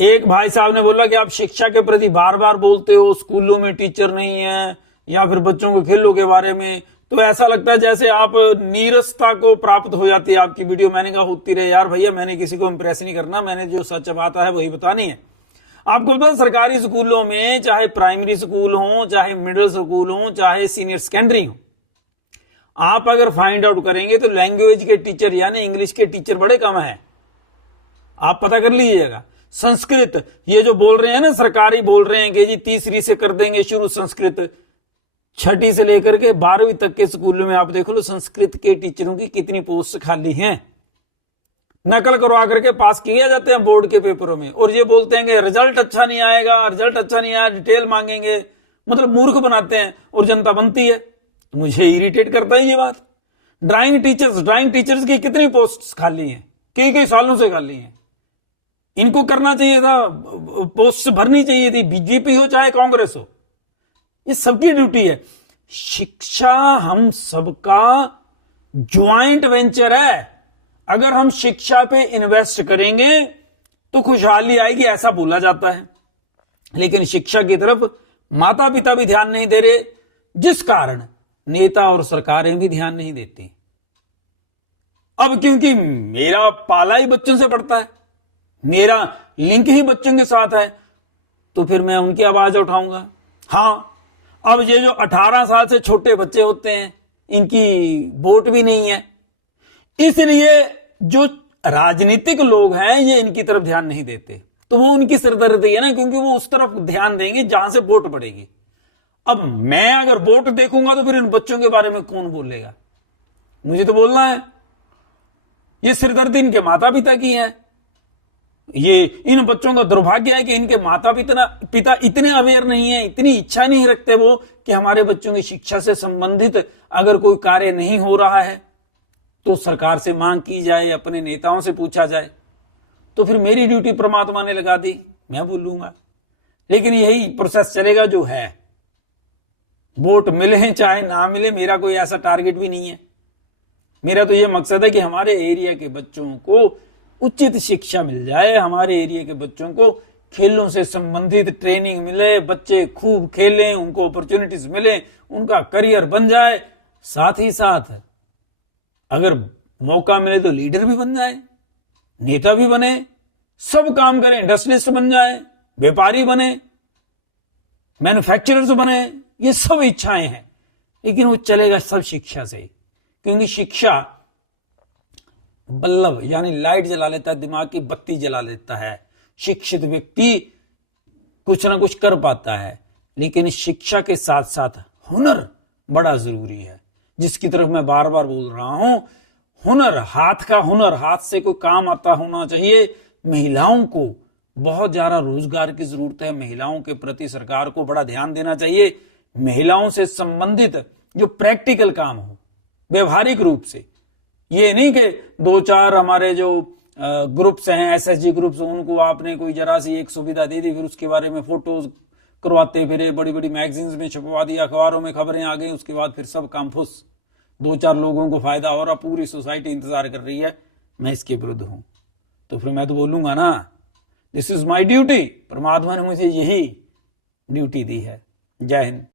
एक भाई साहब ने बोला कि आप शिक्षा के प्रति बार बार बोलते हो, स्कूलों में टीचर नहीं है, या फिर बच्चों को खेलों के बारे में, तो ऐसा लगता है जैसे आप नीरसता को प्राप्त हो जाती है आपकी वीडियो। मैंने कहा होती रहे यार भैया, मैंने किसी को इंप्रेस नहीं करना, मैंने जो सच बात है वही बतानी है। आपको पता सरकारी स्कूलों में, चाहे प्राइमरी स्कूल हो, चाहे मिडिल स्कूल हो, चाहे सीनियर सेकेंडरी हो, आप अगर फाइंड आउट करेंगे तो लैंग्वेज के टीचर यानी इंग्लिश के टीचर बड़े कम है। आप पता कर लीजिएगा। संस्कृत, ये जो बोल रहे हैं ना सरकारी, बोल रहे हैं कि जी तीसरी से कर देंगे शुरू संस्कृत, छठी से लेकर के 12वीं तक के स्कूलों में आप देख लो संस्कृत के टीचरों की कितनी पोस्ट खाली हैं। नकल करवा करके पास किए जाते हैं बोर्ड के पेपरों में, और ये बोलते हैं कि रिजल्ट अच्छा नहीं आएगा, रिजल्ट अच्छा नहीं आया, डिटेल मांगेंगे, मतलब मूर्ख बनाते हैं और जनता बनती है। मुझे इरिटेट करता है ये बात। ड्राइंग टीचर्स की कितनी पोस्ट खाली हैं, कई सालों से खाली हैं। इनको करना चाहिए था, पोस्ट भरनी चाहिए थी, बीजेपी हो चाहे कांग्रेस हो, ये सबकी ड्यूटी है। शिक्षा हम सबका ज्वाइंट वेंचर है। अगर हम शिक्षा पे इन्वेस्ट करेंगे तो खुशहाली आएगी, ऐसा बोला जाता है। लेकिन शिक्षा की तरफ माता पिता भी ध्यान नहीं दे रहे, जिस कारण नेता और सरकारें भी ध्यान नहीं देती। अब क्योंकि मेरा पाला ही बच्चों से पड़ता है, मेरा लिंक ही बच्चों के साथ है, तो फिर मैं उनकी आवाज उठाऊंगा। हाँ, अब ये जो 18 साल से छोटे बच्चे होते हैं, इनकी वोट भी नहीं है, इसलिए जो राजनीतिक लोग हैं ये इनकी तरफ ध्यान नहीं देते, तो वो उनकी सिरदर्दी है ना, क्योंकि वो उस तरफ ध्यान देंगे जहां से वोट पड़ेगी। अब मैं अगर वोट देखूंगा तो फिर इन बच्चों के बारे में कौन बोलेगा? मुझे तो बोलना है। ये सिरदर्दी इनके माता पिता की है। ये इन बच्चों का दुर्भाग्य है कि इनके माता पिता इतने अवेयर नहीं है, इतनी इच्छा नहीं रखते वो कि हमारे बच्चों की शिक्षा से संबंधित अगर कोई कार्य नहीं हो रहा है तो सरकार से मांग की जाए, अपने नेताओं से पूछा जाए। तो फिर मेरी ड्यूटी परमात्मा ने लगा दी, मैं बोलूंगा। लेकिन यही प्रोसेस चलेगा जो है, वोट मिले चाहे ना मिले, मेरा कोई ऐसा टारगेट भी नहीं है। मेरा तो यह मकसद है कि हमारे एरिया के बच्चों को उचित शिक्षा मिल जाए, हमारे एरिया के बच्चों को खेलों से संबंधित ट्रेनिंग मिले, बच्चे खूब खेलें, उनको अपॉर्चुनिटीज मिले, उनका करियर बन जाए। साथ ही साथ अगर मौका मिले तो लीडर भी बन जाए, नेता भी बने, सब काम करें, इंडस्ट्रियलिस्ट बन जाए, व्यापारी बने, मैन्युफैक्चरर्स बने, ये सब इच्छाएं हैं। लेकिन वो चलेगा सब शिक्षा से, क्योंकि शिक्षा बल्ब यानी लाइट जला लेता है, दिमाग की बत्ती जला लेता है। शिक्षित व्यक्ति कुछ ना कुछ कर पाता है, लेकिन शिक्षा के साथ साथ हुनर बड़ा जरूरी है, जिसकी तरफ मैं बार बार बोल रहा हूं। हुनर, हाथ का हुनर, हाथ से कोई काम आता होना चाहिए। महिलाओं को बहुत ज्यादा रोजगार की जरूरत है, महिलाओं के प्रति सरकार को बड़ा ध्यान देना चाहिए। महिलाओं से संबंधित जो प्रैक्टिकल काम हो, व्यवहारिक रूप से, ये नहीं कि 2-4 हमारे जो ग्रुप्स हैं, एसएचजी ग्रुप्स, उनको आपने कोई जरा सी एक सुविधा दे दी, फिर उसके बारे में फोटोज करवाते फिरे, बड़ी बड़ी मैगजीन्स में छपवा दिया, अखबारों में खबरें आ गई, उसके बाद फिर सब काम फुस, 2-4 लोगों को फायदा हो रहा, पूरी सोसाइटी इंतजार कर रही है। मैं इसके विरुद्ध हूं। तो फिर मैं तो बोलूंगा ना, दिस इज माई ड्यूटी। परमात्मा ने मुझे यही ड्यूटी दी है। जय हिंद।